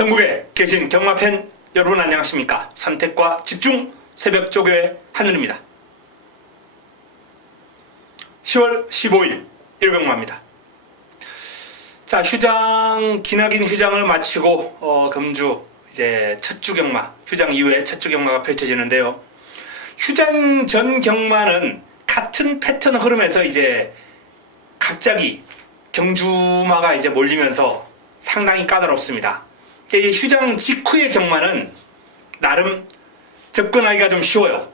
전국에 계신 경마팬 여러분 안녕하십니까? 선택과 집중 새벽조교의 하늘입니다. 10월 15일 일요경마입니다. 자, 기나긴 휴장을 마치고 금주 이제 첫 주 경마, 휴장 이후에 첫 주 경마가 펼쳐지는데요. 휴장 전 경마는 같은 패턴 흐름에서 이제 갑자기 경주마가 이제 몰리면서 상당히 까다롭습니다. 이제 휴장 직후의 경마는 나름 접근하기가 좀 쉬워요.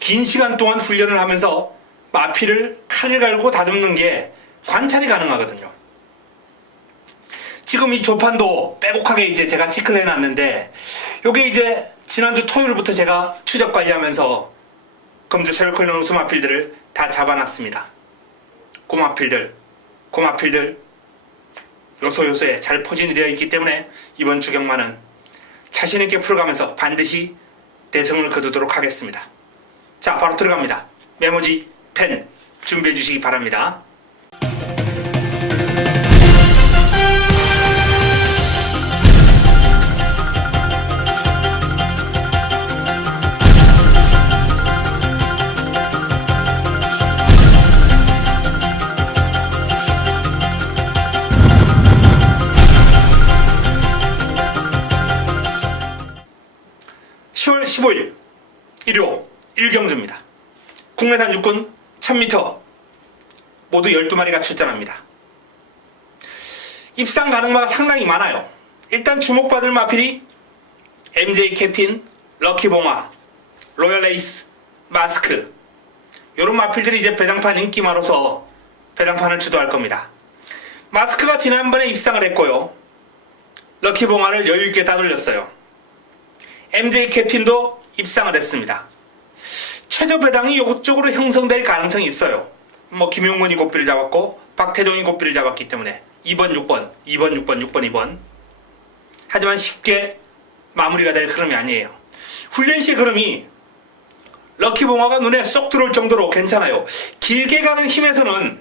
긴 시간 동안 훈련을 하면서 마피를 칼을 갈고 다듬는 게 관찰이 가능하거든요. 지금 이 조판도 빼곡하게 이제 제가 체크를 해놨는데, 요게 이제 지난주 토요일부터 제가 추적 관리하면서 금주 세월컬린 우수 마필들을 다 잡아놨습니다. 고마필들 요소요소에 잘 포진이 되어 있기 때문에 이번 주경마는 자신있게 풀어가면서 반드시 대성을 거두도록 하겠습니다. 자, 바로 들어갑니다. 메모지, 펜 준비해 주시기 바랍니다. (10월 15일) 일요 1경주입니다. 국내산 육군 1000m 모두 12마리가 출전합니다. 입상 가능마가 상당히 많아요. 일단 주목받을 마필이 MJ 캡틴, 럭키봉화, 로열레이스, 마스크, 이런 마필들이 이제 배당판 인기마로서 배당판을 주도할 겁니다. 마스크가 지난번에 입상을 했고요. 럭키봉화를 여유있게 따돌렸어요. MJ 캡틴도 입상을 했습니다. 최저 배당이 이쪽으로 형성될 가능성이 있어요. 김용근이 고삐를 잡았고 박태종이 고삐를 잡았기 때문에 2번, 6번, 2번, 6번, 6번, 2번. 하지만 쉽게 마무리가 될 흐름이 아니에요. 훈련 시 흐름이 럭키봉화가 눈에 쏙 들어올 정도로 괜찮아요. 길게 가는 힘에서는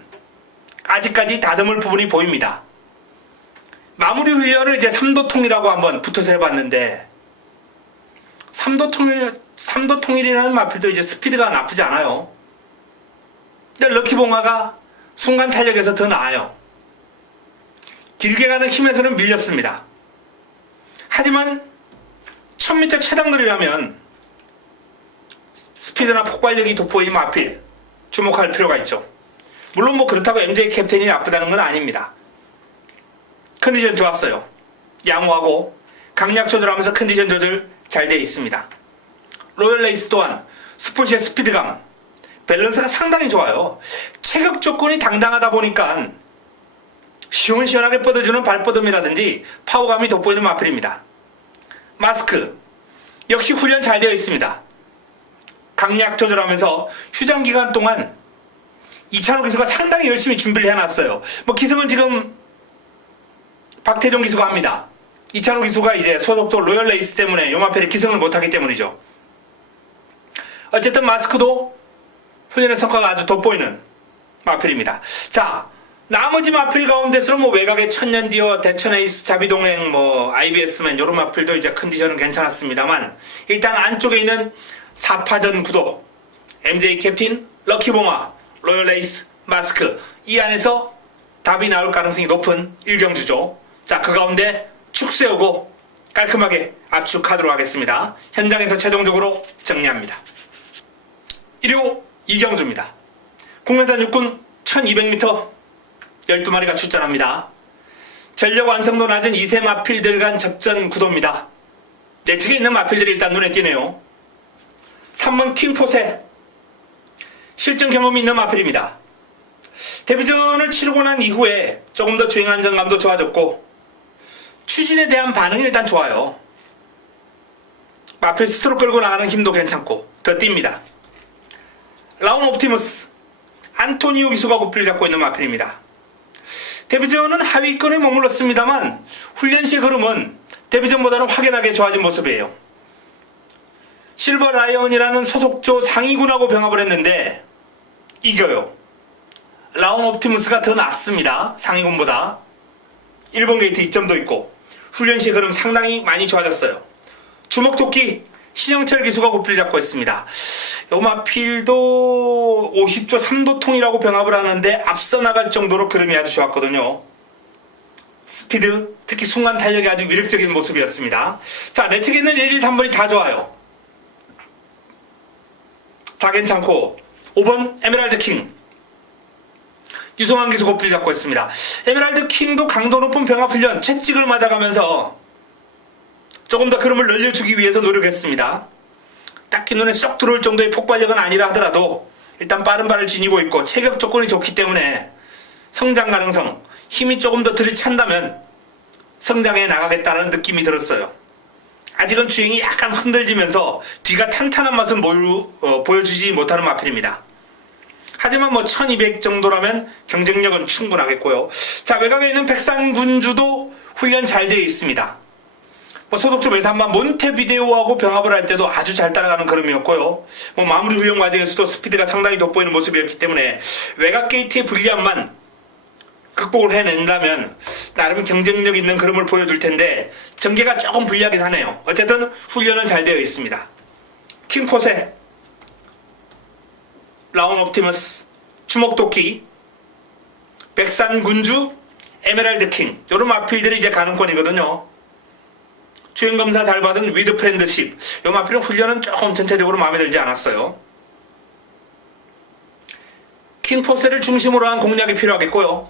아직까지 다듬을 부분이 보입니다. 마무리 훈련을 이제 삼도통이라고 한번 붙어서 해봤는데, 삼도통일이라는 마필도 이제 스피드가 나쁘지 않아요. 근데 럭키봉화가 순간 탄력에서 더 나아요. 길게 가는 힘에서는 밀렸습니다. 하지만 1000m 최단거리라면 스피드나 폭발력이 돋보이는 마필 주목할 필요가 있죠. 물론 그렇다고 MJ 캡틴이 나쁘다는 건 아닙니다. 컨디션 좋았어요. 양호하고 강약 조절하면서 컨디션 조절 잘 되어 있습니다. 로열레이스 또한 스포츠의 스피드감, 밸런스가 상당히 좋아요. 체격 조건이 당당하다 보니까 시원시원하게 뻗어주는 발뻗음이라든지 파워감이 돋보이는 마필입니다. 마스크 역시 훈련 잘 되어 있습니다. 강약 조절하면서 휴장 기간 동안 이찬호 기수가 상당히 열심히 준비를 해놨어요. 기승은 지금 박태종 기수가 합니다. 이찬호 기수가 이제 소속도 로열레이스 때문에 요 마필이 기승을 못하기 때문이죠. 어쨌든 마스크도 훈련의 성과가 아주 돋보이는 마필입니다. 자, 나머지 마필 가운데서는 외곽의 천년디어, 대천에이스, 자비동행, IBS맨 요런 마필도 이제 컨디션은 괜찮았습니다만, 일단 안쪽에 있는 4파전 구도, MJ 캡틴, 럭키봉화, 로열레이스, 마스크, 이 안에서 답이 나올 가능성이 높은 1경주죠. 자, 그 가운데 축 세우고 깔끔하게 압축하도록 하겠습니다. 현장에서 최종적으로 정리합니다. 일요 2경주입니다. 국내산 육군 1200m 12마리가 출전합니다. 전력 완성도 낮은 2세 마필들 간 접전 구도입니다. 내측에 있는 마필들이 일단 눈에 띄네요. 3번 킹포세, 실전 경험이 있는 마필입니다. 데뷔전을 치르고 난 이후에 조금 더 주행 안정감도 좋아졌고 추진에 대한 반응이 일단 좋아요. 마필 스스로 끌고 나가는 힘도 괜찮고 더 뜁니다. 라운 옵티머스, 안토니오 기수가 고삐를 잡고 있는 마필입니다. 데뷔전은 하위권에 머물렀습니다만 훈련시 흐름은 데뷔전보다는 확연하게 좋아진 모습이에요. 실버 라이언이라는 소속조 상위군하고 병합을 했는데 이겨요. 라운 옵티머스가 더 낫습니다. 상위군보다. 1번 게이트 2점도 있고 훈련 시의 흐름 상당히 많이 좋아졌어요. 주먹토끼 신영철 기수가 고삐를 잡고 있습니다. 요 마필도 50조 3도통이라고 병합을 하는데 앞서 나갈 정도로 흐름이 아주 좋았거든요. 스피드, 특히 순간 탄력이 아주 위력적인 모습이었습니다. 자, 내 측에 있는 1, 2, 3번이 다 좋아요. 다 괜찮고 5번 에메랄드 킹 유성환 기수 고삐를 잡고 있습니다. 에메랄드 킹도 강도 높은 병합 훈련 채찍을 맞아가면서 조금 더 흐름을 늘려주기 위해서 노력했습니다. 딱히 눈에 쏙 들어올 정도의 폭발력은 아니라 하더라도 일단 빠른 발을 지니고 있고 체격 조건이 좋기 때문에 성장 가능성, 힘이 조금 더 들이찬다면 성장해 나가겠다는 느낌이 들었어요. 아직은 주행이 약간 흔들리면서 뒤가 탄탄한 맛은 보여주지 못하는 마필입니다. 하지만 1200 정도라면 경쟁력은 충분하겠고요. 자, 외곽에 있는 백산군주도 훈련 잘 되어 있습니다. 소속주 외산만 몬테비데오하고 병합을 할 때도 아주 잘 따라가는 흐름이었고요. 마무리 훈련 과정에서도 스피드가 상당히 돋보이는 모습이었기 때문에 외곽 게이트의 불리함만 극복을 해낸다면 나름 경쟁력 있는 흐름을 보여줄 텐데 전개가 조금 불리하긴 하네요. 어쨌든 훈련은 잘 되어 있습니다. 킹포세, 라운 옵티머스, 주먹도끼, 백산군주, 에메랄드 킹 이런 마필들이 이제 가능권이거든요. 주행검사 잘 받은 위드 프렌드십 이 마필은 훈련은 조금 전체적으로 마음에 들지 않았어요. 킹포세를 중심으로 한 공략이 필요하겠고요.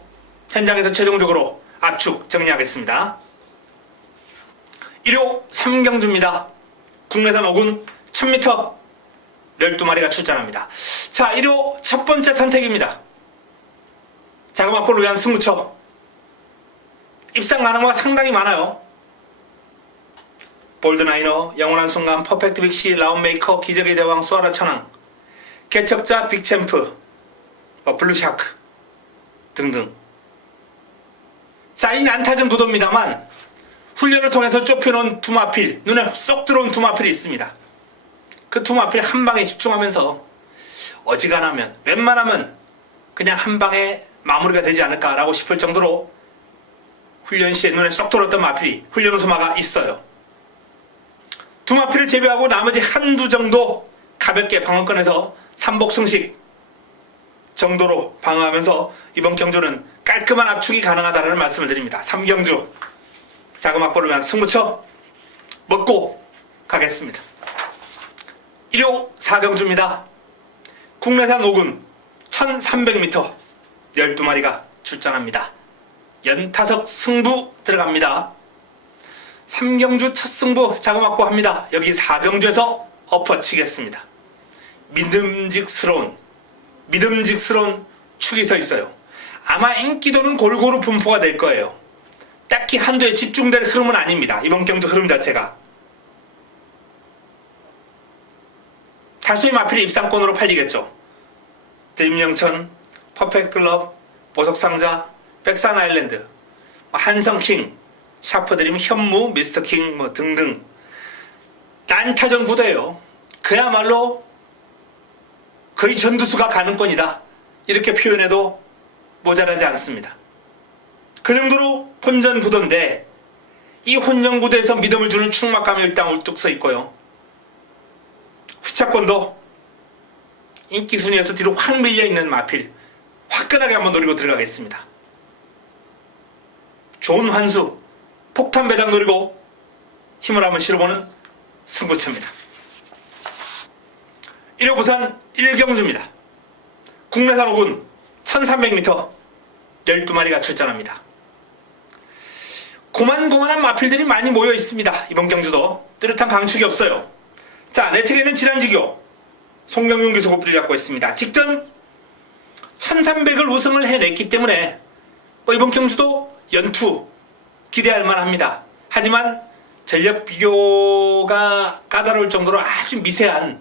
현장에서 최종적으로 압축 정리하겠습니다. 1호 3경주입니다. 국내산 5군 1000m 12마리가 출전합니다. 자, 1호 첫 번째 선택입니다. 자그마골을 위한 승부처. 입상 가능화가 상당히 많아요. 볼드나이너, 영원한 순간, 퍼펙트 빅시, 라운메이커, 기적의 제왕, 수아라 천왕, 개척자, 빅챔프, 블루샤크 등등. 자, 이 난타전 구도입니다만 훈련을 통해서 좁혀놓은 두 마필, 눈에 쏙 들어온 두 마필이 있습니다. 그 두 마필 한 방에 집중하면서 어지간하면 웬만하면 그냥 한 방에 마무리가 되지 않을까라고 싶을 정도로 훈련 시에 눈에 쏙 들어왔던 마필이 훈련 우수마가 있어요. 두 마필을 제외하고 나머지 한두 정도 가볍게 방어권에서 삼복승식 정도로 방어하면서 이번 경주는 깔끔한 압축이 가능하다는 말씀을 드립니다. 3경주 자그마골을 위한 승부처 먹고 가겠습니다. 1호 4경주입니다. 국내산 5군 1300m 12마리가 출전합니다. 연타석 승부 들어갑니다. 3경주 첫 승부 자그마고 합니다. 여기 4경주에서 엎어치겠습니다. 믿음직스러운 축이 서 있어요. 아마 인기도는 골고루 분포가 될 거예요. 딱히 한도에 집중될 흐름은 아닙니다. 이번 경주 흐름 자체가. 다수의 마필이 입상권으로 팔리겠죠. 드림영천, 퍼펙트클럽, 보석상자, 백산아일랜드, 한성킹, 샤프드림, 현무, 미스터킹 등등 난타전 구도예요. 그야말로 거의 전두수가 가능권이다. 이렇게 표현해도 모자라지 않습니다. 그 정도로 혼전 구도인데 이 혼전 구도에서 믿음을 주는 충막감이 일단 우뚝 서 있고요. 후차권도 인기 순위에서 뒤로 확 밀려있는 마필 화끈하게 한번 노리고 들어가겠습니다. 좋은 환수, 폭탄 배당 노리고 힘을 한번 실어보는 승부처입니다. 1호 부산 1경주입니다. 국내산 5군 1300m 12마리가 출전합니다. 고만고만한 마필들이 많이 모여 있습니다. 이번 경주도 뚜렷한 강축이 없어요. 자, 내 측에는 질환지교 송경윤 기수 고삐를 잡고 있습니다. 직전 1300을 우승을 해냈기 때문에 이번 경주도 연투 기대할 만합니다. 하지만 전력 비교가 까다로울 정도로 아주 미세한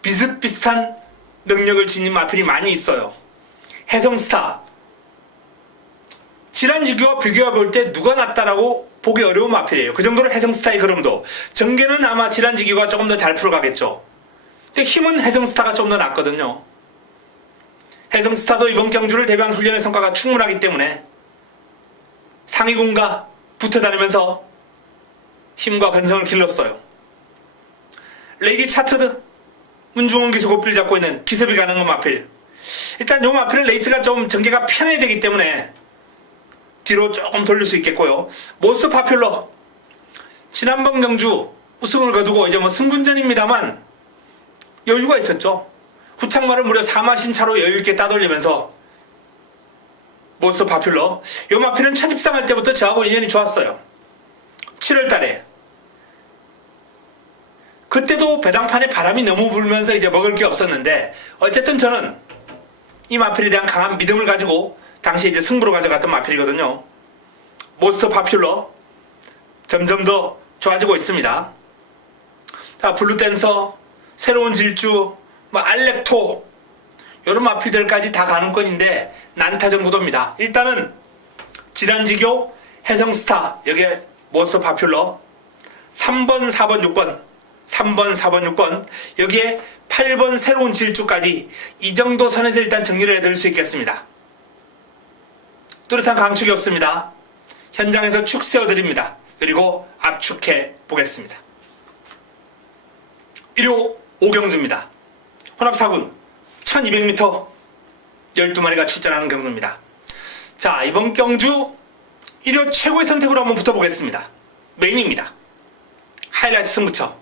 비슷비슷한 능력을 지닌 마필이 많이 있어요. 혜성스타 질환지교와 비교해 볼 때 누가 낫다라고 보기 어려운 마필이에요. 그 정도로 혜성스타의 흐름도 전개는 아마 질환지교가 조금 더 잘 풀어가겠죠. 근데 힘은 혜성스타가 좀 더 낫거든요. 혜성스타도 이번 경주를 대비한 훈련의 성과가 충분하기 때문에 상위군과 붙어 다니면서 힘과 근성을 길렀어요. 레이디 차트드, 문중원 기수 고필 잡고 있는 기습이 가능한 마필. 일단 요 마필은 레이스가 좀 전개가 편해야 되기 때문에 뒤로 조금 돌릴 수 있겠고요. 모스트 파퓰러, 지난번 경주 우승을 거두고 이제 뭐 승분전입니다만 여유가 있었죠. 후창마를 무려 4마신 차로 여유있게 따돌리면서 모스트 파퓰러. 요 마필은 첫입상할 때부터 저하고 인연이 좋았어요. 7월 달에. 그때도 배당판에 바람이 너무 불면서 이제 먹을 게 없었는데 어쨌든 저는 이 마필에 대한 강한 믿음을 가지고 당시에 이제 승부로 가져갔던 마필이거든요. 모스트 파퓰러 점점 더 좋아지고 있습니다. 자, 블루댄서, 새로운 질주, 뭐 알렉토 이런 마필들까지 다 가능권인데 난타전 구도입니다. 일단은 지란지교, 해성스타 여기에 모스트 파퓰러 3번, 4번, 6번 3번, 4번, 6번 여기에 8번 새로운 질주까지 이 정도 선에서 일단 정리를 해드릴 수 있겠습니다. 뚜렷한 강축이 없습니다. 현장에서 축 세워드립니다. 그리고 압축해 보겠습니다. 1호 오경주입니다. 혼합사군 1200m 12마리가 출전하는 경주입니다. 자, 이번 경주 1호 최고의 선택으로 한번 붙어보겠습니다. 메인입니다. 하이라이트 승부처.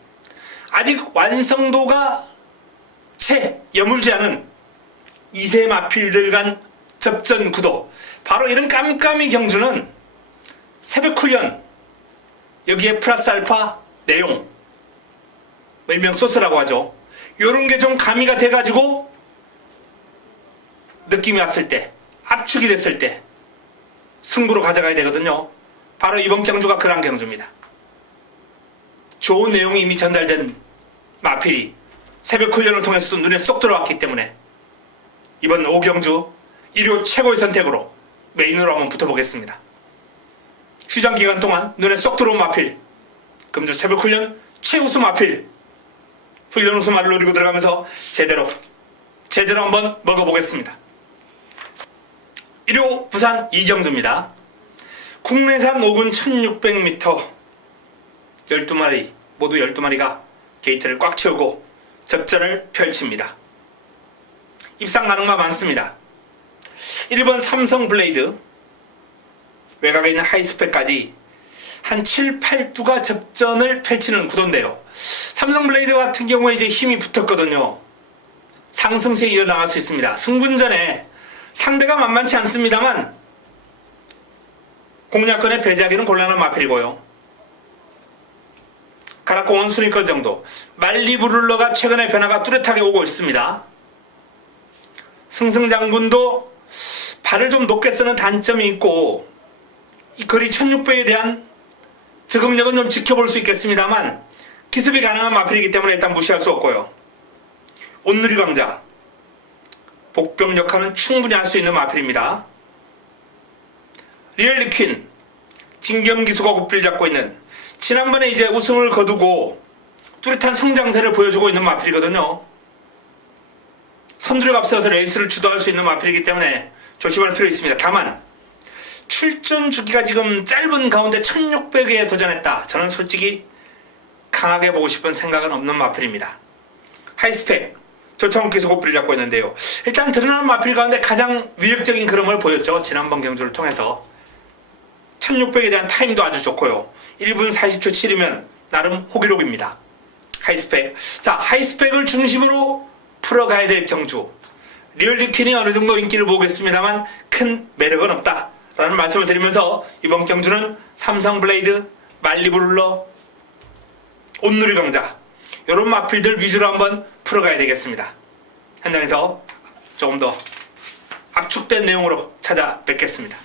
아직 완성도가 채 여물지 않은 2세 마필들 간 접전 구도. 바로 이런 깜깜이 경주는 새벽 훈련, 여기에 플러스 알파 내용, 일명 소스라고 하죠. 요런 게 좀 가미가 돼가지고 느낌이 왔을 때, 압축이 됐을 때 승부로 가져가야 되거든요. 바로 이번 경주가 그런 경주입니다. 좋은 내용이 이미 전달된 마필이 새벽 훈련을 통해서도 눈에 쏙 들어왔기 때문에 이번 5경주 1호 최고의 선택으로 메인으로 한번 붙어보겠습니다. 휴장 기간 동안 눈에 쏙 들어온 마필, 금주 새벽 훈련 최우수 마필, 훈련 우수마를 노리고 들어가면서 제대로 한번 먹어보겠습니다. 1호 부산 이경주입니다. 국내산 5군 1600m 12마리, 모두 12마리가 게이트를 꽉 채우고 접전을 펼칩니다. 입상 가능마 많습니다. 1번 삼성 블레이드, 외곽에 있는 하이스펙까지 한 7, 8두가 접전을 펼치는 구도인데요. 삼성 블레이드 같은 경우에 이제 힘이 붙었거든요. 상승세에 이어나갈 수 있습니다. 승분전에 상대가 만만치 않습니다만 공략권에 배제하기는 곤란한 마필이고요. 가락공은 순위권 정도. 말리부룰러가 최근에 변화가 뚜렷하게 오고 있습니다. 승승장군도 발을 좀 높게 쓰는 단점이 있고 이 거리 1600에 대한 적응력은 좀 지켜볼 수 있겠습니다만 기습이 가능한 마필이기 때문에 일단 무시할 수 없고요. 온누리 강자, 복병 역할은 충분히 할 수 있는 마필입니다. 리얼리퀸, 진경기수가 고필 잡고 있는, 지난번에 이제 우승을 거두고 뚜렷한 성장세를 보여주고 있는 마필이거든요. 선두를 앞세워서 레이스를 주도할 수 있는 마필이기 때문에 조심할 필요 있습니다. 다만 출전 주기가 지금 짧은 가운데 1600에 도전했다. 저는 솔직히 강하게 보고 싶은 생각은 없는 마필입니다. 하이스펙, 조창욱 기수 고필을 잡고 있는데요. 일단 드러나는 마필 가운데 가장 위력적인 그림을 보였죠. 지난번 경주를 통해서 1600에 대한 타임도 아주 좋고요. 1분 40초 7이면 나름 호기록입니다. 하이스펙. 자, 하이스펙을 중심으로 풀어가야 될 경주. 리얼리퀸이 어느 정도 인기를 보겠습니다만 큰 매력은 없다 라는 말씀을 드리면서 이번 경주는 삼성 블레이드, 말리부룰러, 온누리 강자 이런 마필들 위주로 한번 풀어가야 되겠습니다. 현장에서 조금 더 압축된 내용으로 찾아뵙겠습니다.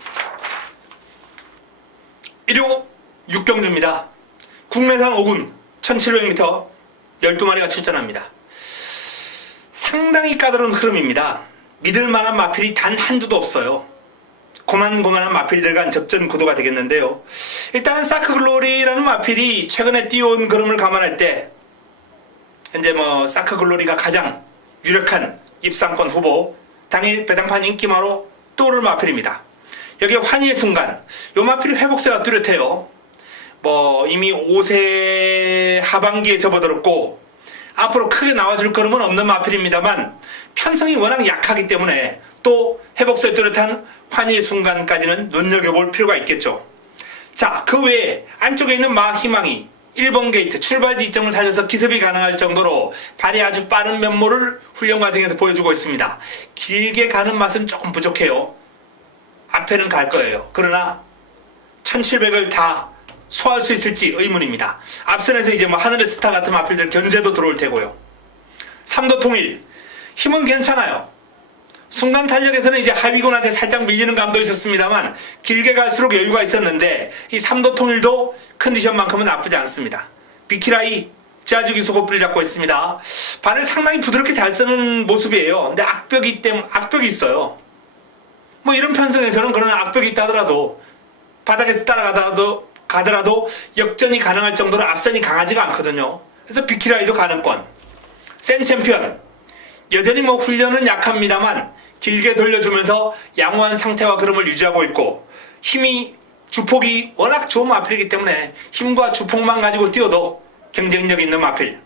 1호 6경주입니다. 국내산 5군 1700m 12마리가 출전합니다. 상당히 까다로운 흐름입니다. 믿을만한 마필이 단 한두도 없어요. 고만고만한 마필들 간 접전 구도가 되겠는데요. 일단은 사크글로리라는 마필이 최근에 띄워온 그림을 감안할 때 현재 사크글로리가 가장 유력한 입상권 후보, 당일 배당판 인기마로 떠오를 마필입니다. 여기에 환희의 순간. 요 마필이 회복세가 뚜렷해요. 뭐 이미 5세 하반기에 접어들었고 앞으로 크게 나와줄 걸음은 없는 마필입니다만 편성이 워낙 약하기 때문에 또 회복세 뚜렷한 환희의 순간까지는 눈여겨볼 필요가 있겠죠. 자, 그 외에 안쪽에 있는 마희망이 1번 게이트 출발 지점을 살려서 기습이 가능할 정도로 발이 아주 빠른 면모를 훈련 과정에서 보여주고 있습니다. 길게 가는 맛은 조금 부족해요. 앞에는 갈 거예요. 그러나 1700을 다 소화할 수 있을지 의문입니다. 앞선에서 이제 뭐 하늘의 스타 같은 마필들 견제도 들어올 테고요. 3도 통일. 힘은 괜찮아요. 순간 탄력에서는 이제 하위군한테 살짝 밀리는 감도 있었습니다만 길게 갈수록 여유가 있었는데 이 3도 통일도 컨디션만큼은 나쁘지 않습니다. 비키라이 지하주기 속옷불을 잡고 있습니다. 발을 상당히 부드럽게 잘 쓰는 모습이에요. 근데 악벽이 있어요. 뭐 이런 편성에서는 그런 악벽이 있다 하더라도 바닥에서 가더라도 역전이 가능할 정도로 앞선이 강하지가 않거든요. 그래서 비키라이도 가능권. 센 챔피언. 여전히 뭐 훈련은 약합니다만 길게 돌려주면서 양호한 상태와 그름을 유지하고 있고 힘이 주폭이 워낙 좋은 마필이기 때문에 힘과 주폭만 가지고 뛰어도 경쟁력 있는 마필.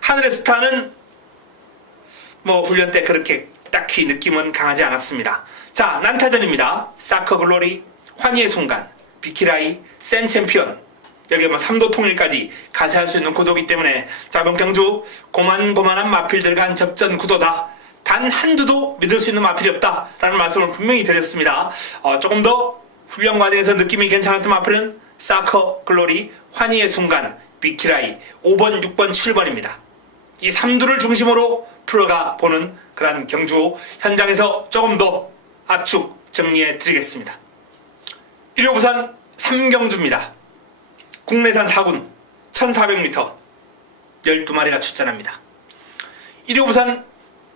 하늘의 스타는 뭐 훈련 때 그렇게 딱히 느낌은 강하지 않았습니다. 자, 난타전입니다. 사커 글로리, 환희의 순간, 비키라이, 센 챔피언. 여기에 뭐 3도 통일까지 가세할 수 있는 구도이기 때문에 자본 경주 고만고만한 마필들 간 접전 구도다. 단 한두도 믿을 수 있는 마필이 없다 라는 말씀을 분명히 드렸습니다. 조금 더 훈련 과정에서 느낌이 괜찮았던 마필은 사커 글로리, 환희의 순간, 비키라이 5번, 6번, 7번입니다. 이 3두를 중심으로 풀어가 보는 그런 경주 현장에서 조금 더 압축 정리해 드리겠습니다. 1호 부산 3경주입니다. 국내산 4군 1400m 12마리가 출전합니다. 1호 부산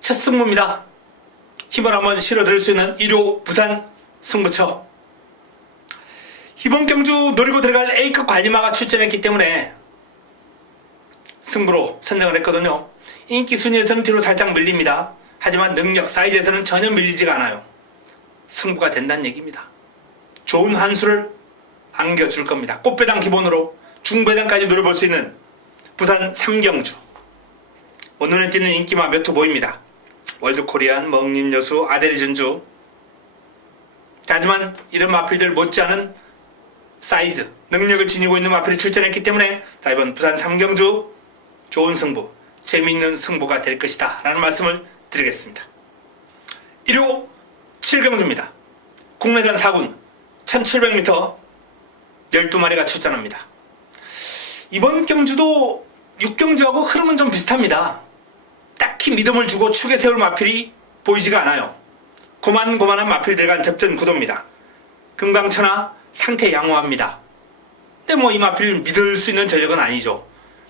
첫 승부입니다. 힘을 한번 실어드릴 수 있는 1호 부산 승부처. 이번 경주 노리고 들어갈 A급 관리마가 출전했기 때문에 승부로 선정을 했거든요. 인기 순위에서는 뒤로 살짝 밀립니다. 하지만 능력, 사이즈에서는 전혀 밀리지가 않아요. 승부가 된다는 얘기입니다. 좋은 한 수를 안겨줄 겁니다. 꽃배당 기본으로 중배당까지 노려볼 수 있는 부산 3경주. 눈에 띄는 인기마 몇 호 보입니다. 월드코리안, 먹림여수, 아데리전주. 하지만 이런 마필들 못지않은 사이즈, 능력을 지니고 있는 마필이 출전했기 때문에 자, 이번 부산 3경주 좋은 승부, 재미있는 승부가 될 것이다 라는 말씀을 드리겠습니다. 1호 7경주입니다. 국내산 4군 1700m 12마리가 출전합니다. 이번 경주도 6경주하고 흐름은 좀 비슷합니다. 딱히 믿음을 주고 축에 세울 마필이 보이지가 않아요. 고만고만한 마필들 간 접전 구도입니다. 금강천하 상태 양호합니다. 근데 뭐 이 마필 믿을 수 있는 전력은 아니죠.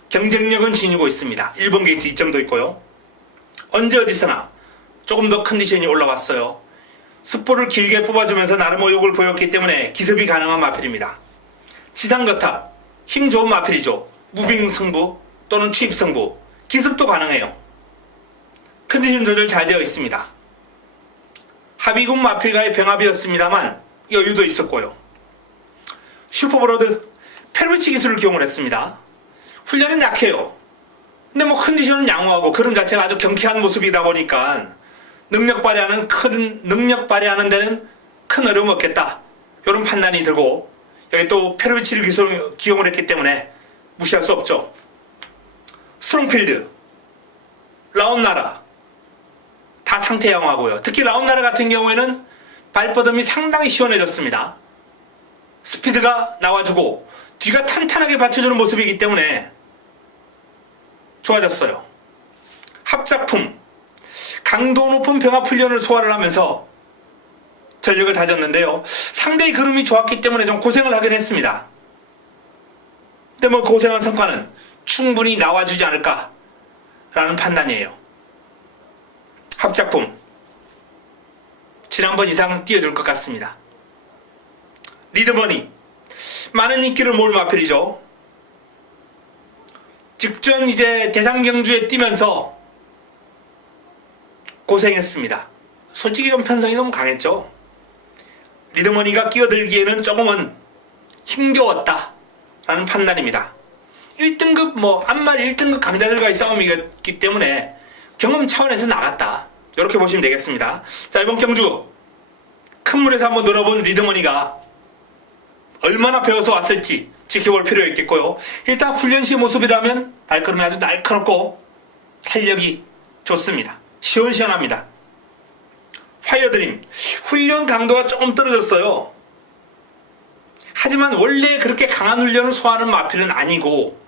경쟁력은 지니고 있습니다. 1번 게이트 2점도 있고요. 언제 어디서나 조금 더 컨디션이 올라왔어요. 스포를 길게 뽑아주면서 나름 의욕을 보였기 때문에 기습이 가능한 마필입니다. 지상거탑, 힘 좋은 마필이죠. 무빙 승부 또는 투입 승부, 기습도 가능해요. 컨디션 조절 잘 되어 있습니다. 합의군 마필과의 병합이었습니다만 여유도 있었고요. 슈퍼브로드, 페르비치 기술을 기용을 했습니다. 훈련은 약해요. 근데 뭐 컨디션은 양호하고 그름 자체가 아주 경쾌한 모습이다 보니까 능력 발휘하는 데는 큰 어려움 없겠다. 이런 판단이 들고 여기 또 페르비치를 기용을 했기 때문에 무시할 수 없죠. 스트롱필드, 라운나라 다 상태 양호하고요. 특히 라운나라 같은 경우에는 발버듬이 상당히 시원해졌습니다. 스피드가 나와주고 뒤가 탄탄하게 받쳐주는 모습이기 때문에 좋아졌어요. 합작품, 강도 높은 병합 훈련을 소화를 하면서 전력을 다졌는데요. 상대의 그름이 좋았기 때문에 좀 고생을 하긴 했습니다. 근데 뭐 고생한 성과는 충분히 나와주지 않을까라는 판단이에요. 합작품, 지난번 이상 뛰어줄 것 같습니다. 리드머니, 많은 인기를 모을 마필이죠. 직전 이제 대상경주에 뛰면서 고생했습니다. 솔직히 좀 편성이 너무 강했죠. 리드머니가 끼어들기에는 조금은 힘겨웠다라는 판단입니다. 1등급 앞말 1등급 강자들과의 싸움이기 때문에 경험 차원에서 나갔다. 이렇게 보시면 되겠습니다. 자, 이번 경주 큰 물에서 한번 놀아본 리드머니가 얼마나 배워서 왔을지 지켜볼 필요가 있겠고요. 일단 훈련 시 모습이라면 발걸음이 아주 날카롭고 탄력이 좋습니다. 시원시원합니다. 화이어드림 훈련 강도가 조금 떨어졌어요. 하지만 원래 그렇게 강한 훈련을 소화하는 마필은 아니고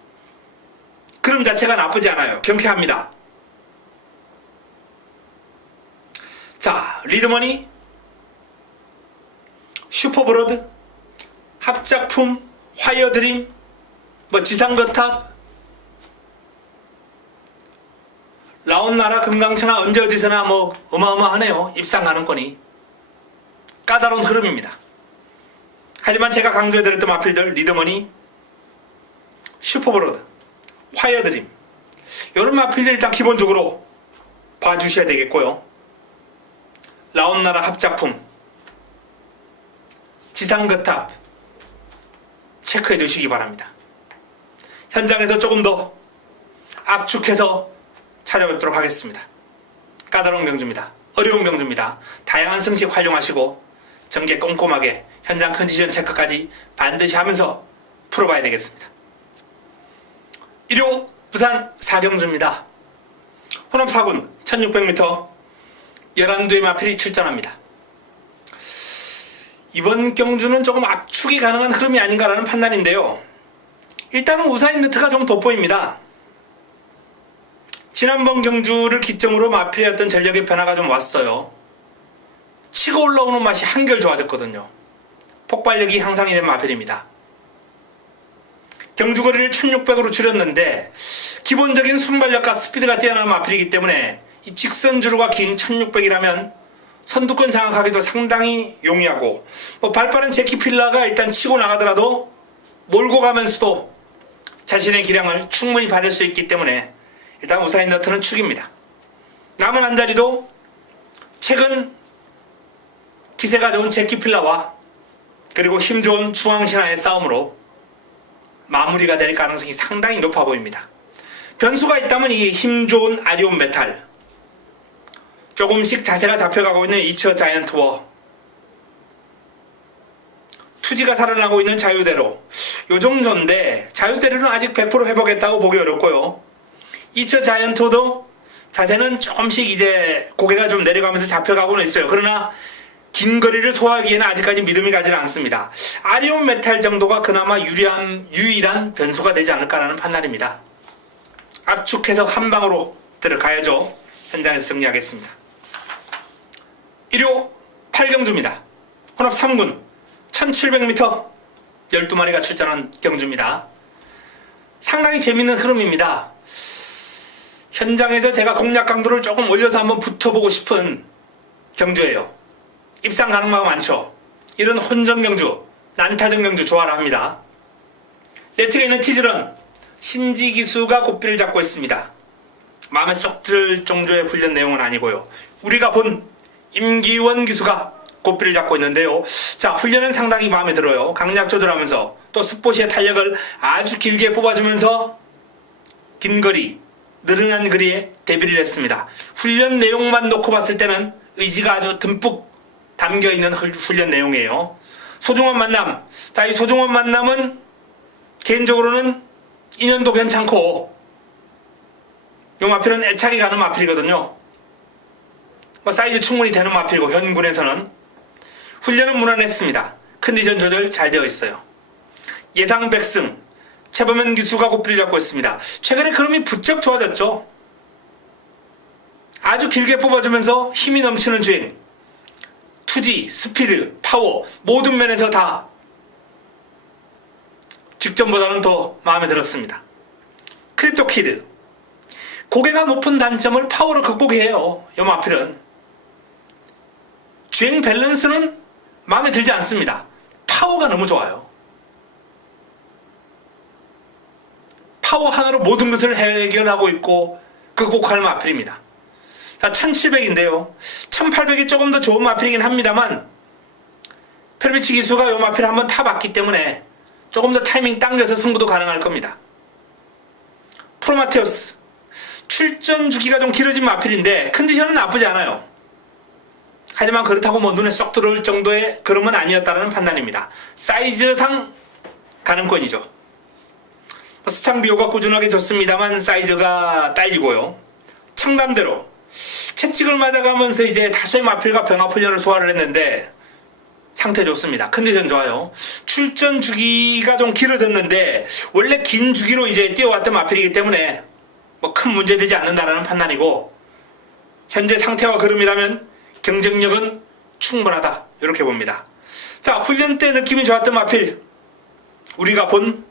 그럼 자체가 나쁘지 않아요. 경쾌합니다. 자, 리드머니, 슈퍼브로드, 합작품, 화이어드림, 지상거탑, 라온나라 금강천하 언제 어디서나 어마어마하네요. 입상 가능권이. 까다로운 흐름입니다. 하지만 제가 강조해드렸던 마필들 리드머니, 슈퍼브로드, 화이어드림 이런 마필들 일단 기본적으로 봐주셔야 되겠고요. 라온나라 합작품, 지상거탑 체크해 두시기 바랍니다. 현장에서 조금 더 압축해서 찾아뵙도록 하겠습니다. 까다로운 경주입니다. 어려운 경주입니다. 다양한 성식 활용하시고 전개 꼼꼼하게 현장 컨디션 체크까지 반드시 하면서 풀어봐야 되겠습니다. 1호 부산 사경주입니다. 호남 4군 1600m 11두의 마필이 출전합니다. 이번 경주는 조금 압축이 가능한 흐름이 아닌가라는 판단인데요. 일단은 우사인 너트가 좀 돋보입니다. 지난번 경주를 기점으로 마필의 어떤 전력의 변화가 좀 왔어요. 치고 올라오는 맛이 한결 좋아졌거든요. 폭발력이 향상이 된 마필입니다. 경주거리를 1600으로 줄였는데 기본적인 순발력과 스피드가 뛰어난 마필이기 때문에 이 직선주로가 긴 1600이라면 선두권 장악하기도 상당히 용이하고 발빠른 제키필라가 일단 치고 나가더라도 몰고 가면서도 자신의 기량을 충분히 발휘할 수 있기 때문에 일단 우사인 너트는 축입니다. 남은 한 자리도 최근 기세가 좋은 제키필라와 그리고 힘 좋은 중앙신화의 싸움으로 마무리가 될 가능성이 상당히 높아 보입니다. 변수가 있다면 이게 힘 좋은 아리온 메탈, 조금씩 자세가 잡혀가고 있는 이처 자이언트 워, 투지가 살아나고 있는 자유대로, 요 정도인데 자유대로는 아직 100% 회복했다고 보기 어렵고요. 이처 자이언트 워도 자세는 조금씩 이제 고개가 좀 내려가면서 잡혀가고는 있어요. 그러나 긴 거리를 소화하기에는 아직까지 믿음이 가지 않습니다. 아리온 메탈 정도가 그나마 유일한 변수가 되지 않을까라는 판단입니다. 압축해서 한 방으로 들어가야죠. 현장에서 정리하겠습니다. 1호 8경주입니다. 혼합 3군 1700m 12마리가 출전한 경주입니다. 상당히 재밌는 흐름입니다. 현장에서 제가 공략 강도를 조금 올려서 한번 붙어보고 싶은 경주예요. 입상 가능마가 많죠. 이런 혼전 경주, 난타전 경주 좋아라 합니다. 내측에 있는 티즐은 신지 기수가 고삐를 잡고 있습니다. 마음에 쏙 들 정도의 훈련 내용은 아니고요. 우리가 본 임기원 기수가 고삐를 잡고 있는데요. 자, 훈련은 상당히 마음에 들어요. 강약 조절하면서 또 스포시의 탄력을 아주 길게 뽑아주면서 긴 거리, 느른한 거리에 대비를 했습니다. 훈련 내용만 놓고 봤을 때는 의지가 아주 듬뿍 담겨있는 훈련 내용이에요. 소중한 만남. 자, 이 소중한 만남은 개인적으로는 인연도 괜찮고 요 마필은 애착이 가는 마필이거든요. 사이즈 충분히 되는 마필이고 현군에서는 훈련은 무난했습니다. 컨디션 조절 잘 되어 있어요. 예상 백승 최범현 기수가 고삐를 잡고 있습니다. 최근에 그럼이 부쩍 좋아졌죠. 아주 길게 뽑아주면서 힘이 넘치는 주행, 투지, 스피드, 파워 모든 면에서 다 직전보다는 더 마음에 들었습니다. 크립토키드 고개가 높은 단점을 파워로 극복해요. 이 마필은 주행 밸런스는 마음에 들지 않습니다. 파워가 너무 좋아요. 파워 하나로 모든 것을 해결하고 있고 극복하는 마필입니다. 자, 1700인데요. 1800이 조금 더 좋은 마필이긴 합니다만 페르비치 기수가 요 마필 한번 타봤기 때문에 조금 더 타이밍 당겨서 승부도 가능할 겁니다. 프로마테우스 출전 주기가 좀 길어진 마필인데 컨디션은 나쁘지 않아요. 하지만 그렇다고 뭐 눈에 쏙 들어올 정도의 그런 건 아니었다는 판단입니다. 사이즈상 가능권이죠. 스창 비호가 꾸준하게 좋습니다만 사이즈가 딸리고요. 청담대로 채찍을 맞아가면서 이제 다수의 마필과 병합 훈련을 소화를 했는데 상태 좋습니다. 컨디션 좋아요. 출전 주기가 좀 길어졌는데 원래 긴 주기로 이제 뛰어왔던 마필이기 때문에 뭐 큰 문제되지 않는다라는 판단이고, 현재 상태와 그름이라면 경쟁력은 충분하다 이렇게 봅니다. 자, 훈련 때 느낌이 좋았던 마필, 우리가 본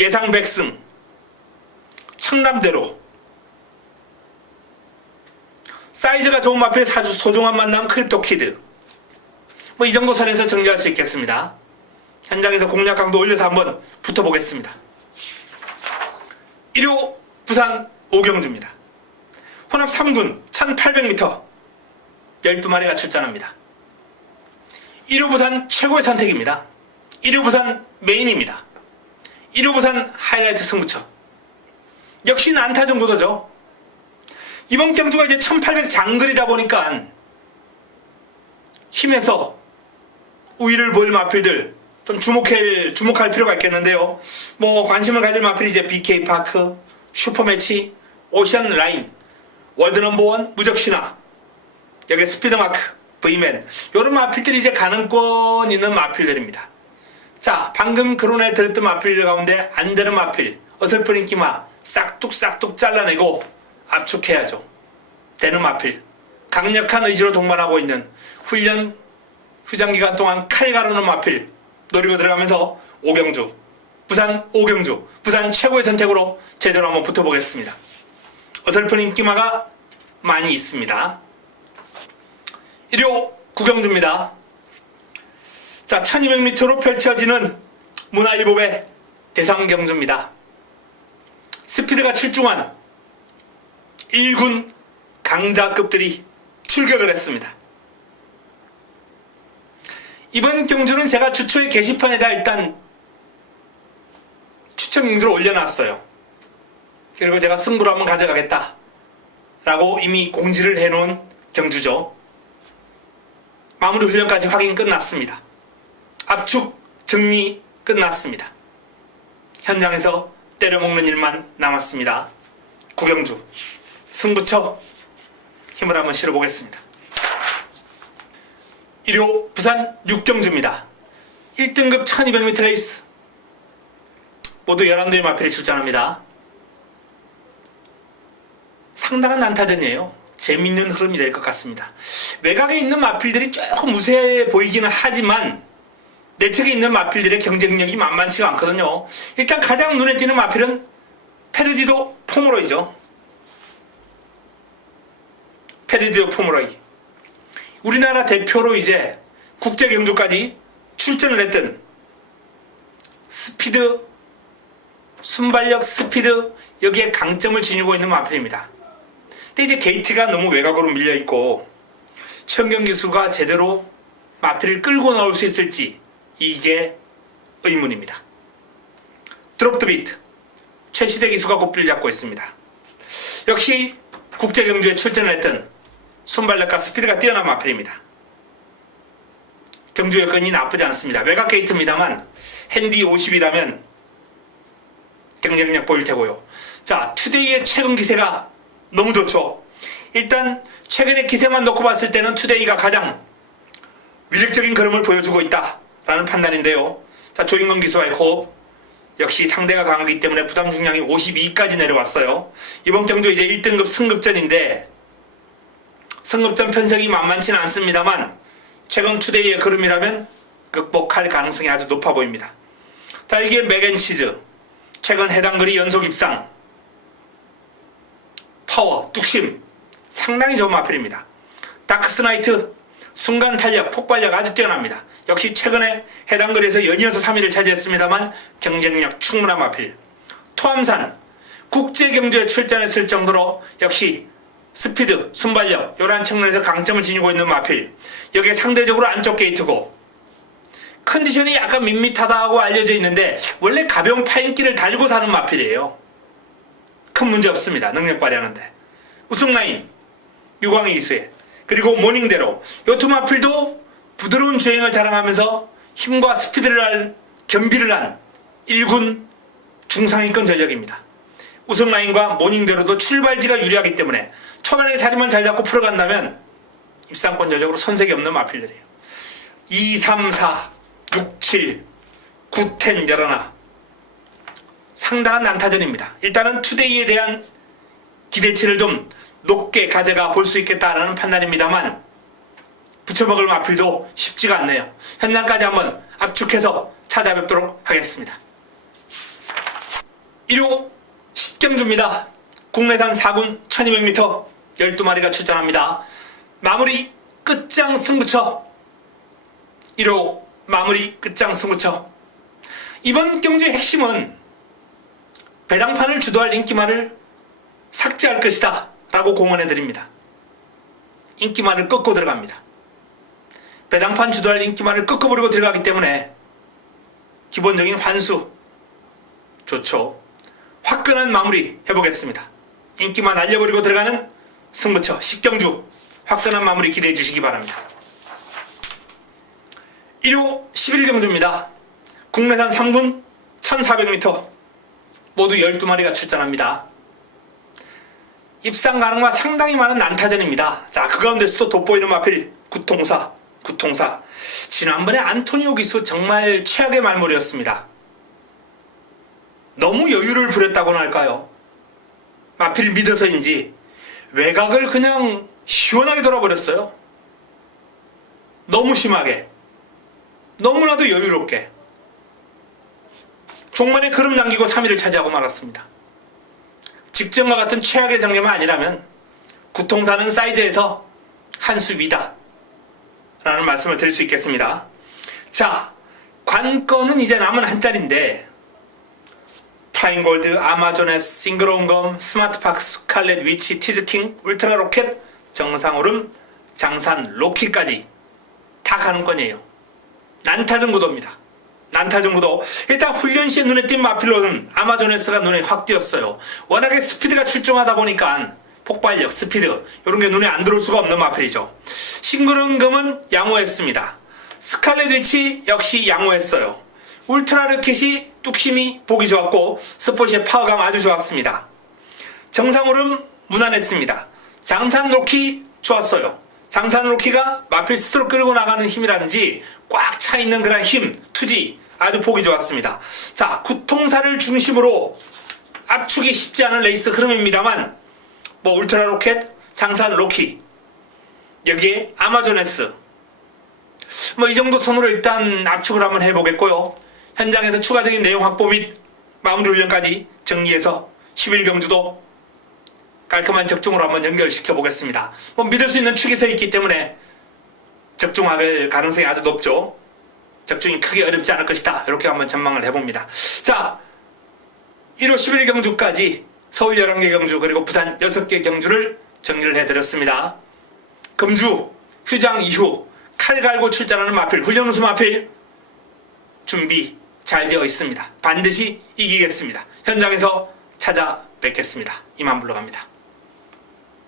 예상 백승, 청담대로, 사이즈가 좋은 마필 사주 소중한 만남 크립토키드, 뭐 이 정도 선에서 정리할 수 있겠습니다. 현장에서 공략 강도 올려서 한번 붙어보겠습니다. 1호 부산 오경주입니다. 혼합 3군 1800m 12마리가 출전합니다. 1호 부산 최고의 선택입니다. 1호 부산 메인입니다. 1호 부산 하이라이트 승부처. 역시 난타전 구도죠. 이번 경주가 이제 1800 장거리다 보니까 힘에서 우위를 보일 마필들 좀 주목할 필요가 있겠는데요. 뭐 관심을 가질 마필이 이제 BK파크, 슈퍼매치, 오션 라인, 월드 넘버원, 무적신화, 여기 스피드마크, V맨, 이런 마필들이 이제 가능권 있는 마필들입니다. 자, 방금 그론에 들었던 마필들 가운데 안 되는 마필, 어설픈 인기마 싹둑싹둑 잘라내고 압축해야죠. 되는 마필, 강력한 의지로 동반하고 있는 훈련 휴장기간 동안 칼 가르는 마필 노리고 들어가면서 오경주, 부산 오경주, 부산 최고의 선택으로 제대로 한번 붙어보겠습니다. 어설픈 인기마가 많이 있습니다. 1호 구경주입니다. 자, 1200m로 펼쳐지는 문화일보배 대상경주입니다. 스피드가 출중한 1군 강자급들이 출격을 했습니다. 이번 경주는 제가 주초에 게시판에다 일단 추천 경주를 올려놨어요. 그리고 제가 승부로 한번 가져가겠다 라고 이미 공지를 해놓은 경주죠. 마무리 훈련까지 확인 끝났습니다. 압축 정리 끝났습니다. 현장에서 때려먹는 일만 남았습니다. 구경주 승부처 힘을 한번 실어보겠습니다. 1호 부산 6경주입니다. 1등급 1200m 레이스 모두 11대의 마필이 출전합니다. 상당한 난타전이에요. 재밌는 흐름이 될 것 같습니다. 외곽에 있는 마필들이 조금 우세해 보이기는 하지만 내측에 있는 마필들의 경쟁력이 만만치가 않거든요. 일단 가장 눈에 띄는 마필은 페르디도 포므로이죠. 페르디도 포므로이, 우리나라 대표로 이제 국제 경주까지 출전을 했던 스피드, 순발력 스피드, 여기에 강점을 지니고 있는 마필입니다. 근데 이제 게이트가 너무 외곽으로 밀려있고 최은경 기수가 제대로 마필을 끌고 나올 수 있을지 이게 의문입니다. 드롭 더 비트, 최시대 기수가 고삐를 잡고 있습니다. 역시 국제 경주에 출전을 했던 순발력과 스피드가 뛰어난 마필입니다. 경주 여건이 나쁘지 않습니다. 외곽 게이트입니다만 핸디 50이라면 경쟁력 보일 테고요. 자, 투데이의 최근 기세가 너무 좋죠. 일단 최근의 기세만 놓고 봤을 때는 투데이가 가장 위력적인 걸음을 보여주고 있다라는 판단인데요. 자, 조인건 기수와의 호흡, 역시 상대가 강하기 때문에 부담 중량이 52까지 내려왔어요. 이번 경주 이제 1등급 승급전인데 승급전 편성이 만만치는 않습니다만 최근 투데이의 걸음이라면 극복할 가능성이 아주 높아 보입니다. 자, 이게 맥앤치즈, 최근 해당 거리 연속 입상, 파워, 뚝심 상당히 좋은 마필입니다. 다크스나이트, 순간 탄력, 폭발력 아주 뛰어납니다. 역시 최근에 해당 거리에서 연이어서 3위를 차지했습니다만 경쟁력 충분한 마필. 토암산, 국제경주에 출전했을 정도로 역시 스피드, 순발력 이러한 측면에서 강점을 지니고 있는 마필. 여기에 상대적으로 안쪽 게이트고 컨디션이 약간 밋밋하다고 알려져 있는데 원래 가벼운 파인기를 달고 사는 마필이에요. 큰 문제 없습니다. 능력 발휘하는데. 우승 라인 유광희 이수혜 그리고 모닝대로 이 두 마필도 부드러운 주행을 자랑하면서 힘과 스피드를 겸비를 한 1군 중상위권 전력입니다. 우승 라인과 모닝대로도 출발지가 유리하기 때문에 초반에 자리만 잘 잡고 풀어간다면 입상권 전력으로 손색이 없는 마필들이에요. 2, 3, 4, 6, 7, 9, 10, 11 상당한 난타전입니다. 일단은 투데이에 대한 기대치를 좀 높게 가져가 볼 수 있겠다라는 판단입니다만 붙여먹을 마필도 쉽지가 않네요. 현장까지 한번 압축해서 찾아뵙도록 하겠습니다. 1호 10경주입니다. 국내산 4군 1200m 12마리가 출전합니다. 마무리 끝장 승부처 1호 마무리 끝장 승부처. 이번 경주의 핵심은 배당판을 주도할 인기만을 삭제할 것이다 라고 공언해드립니다. 인기만을 꺾고 들어갑니다. 배당판 주도할 인기만을 꺾어버리고 들어가기 때문에 기본적인 환수 좋죠. 화끈한 마무리 해보겠습니다. 인기만 날려버리고 들어가는 승부처 10경주 화끈한 마무리 기대해 주시기 바랍니다. 1호 11경주입니다. 국내산 3군 1400m 모두 12마리가 출전합니다. 입상 가능과 상당히 많은 난타전입니다. 자, 그 가운데서도 돋보이는 마필 구통사. 지난번에 안토니오 기수 정말 최악의 말물이었습니다. 너무 여유를 부렸다고나 할까요? 마필 믿어서인지 외곽을 그냥 시원하게 돌아버렸어요. 너무 심하게. 너무나도 여유롭게. 종만에 그름 남기고 3위를 차지하고 말았습니다. 직전과 같은 최악의 장면만 아니라면 구통사는 사이즈에서 한 수 위다 라는 말씀을 드릴 수 있겠습니다. 자, 관건은 이제 남은 한 달인데 프라임골드, 아마존에스, 싱글온검, 스마트팍, 스칼렛, 위치, 티즈킹, 울트라로켓, 정상오름, 장산, 로키까지 다 가는권이에요. 난타전 구도입니다. 난타전 구도. 일단 훈련 시에 눈에 띈 마필로는 아마존에스가 눈에 확 띄었어요. 워낙에 스피드가 출중하다 보니까 폭발력, 스피드 이런 게 눈에 안 들어올 수가 없는 마필이죠. 싱글온검은 양호했습니다. 스칼렛 위치 역시 양호했어요. 울트라 로켓이 뚝심이 보기 좋았고 스포츠의 파워감 아주 좋았습니다. 정상오름 무난했습니다. 장산 로키 좋았어요. 장산 로키가 마필 스스로 끌고 나가는 힘이라든지 꽉 차있는 그런 힘, 투지 아주 보기 좋았습니다. 자, 구통사를 중심으로 압축이 쉽지 않은 레이스 흐름입니다만 울트라 로켓, 장산 로키 여기에 아마존에스 이 정도 선으로 일단 압축을 한번 해보겠고요. 현장에서 추가적인 내용 확보 및 마무리 훈련까지 정리해서 11경주도 깔끔한 적중으로 한번 연결시켜 보겠습니다. 믿을 수 있는 축이 서 있기 때문에 적중할 가능성이 아주 높죠. 적중이 크게 어렵지 않을 것이다. 이렇게 한번 전망을 해봅니다. 자, 1호 11경주까지 서울 11개 경주 그리고 부산 6개 경주를 정리를 해드렸습니다. 금주 휴장 이후 칼 갈고 출전하는 마필, 훈련 우수 마필 준비 잘 되어 있습니다. 반드시 이기겠습니다. 현장에서 찾아뵙겠습니다. 이만 물러갑니다.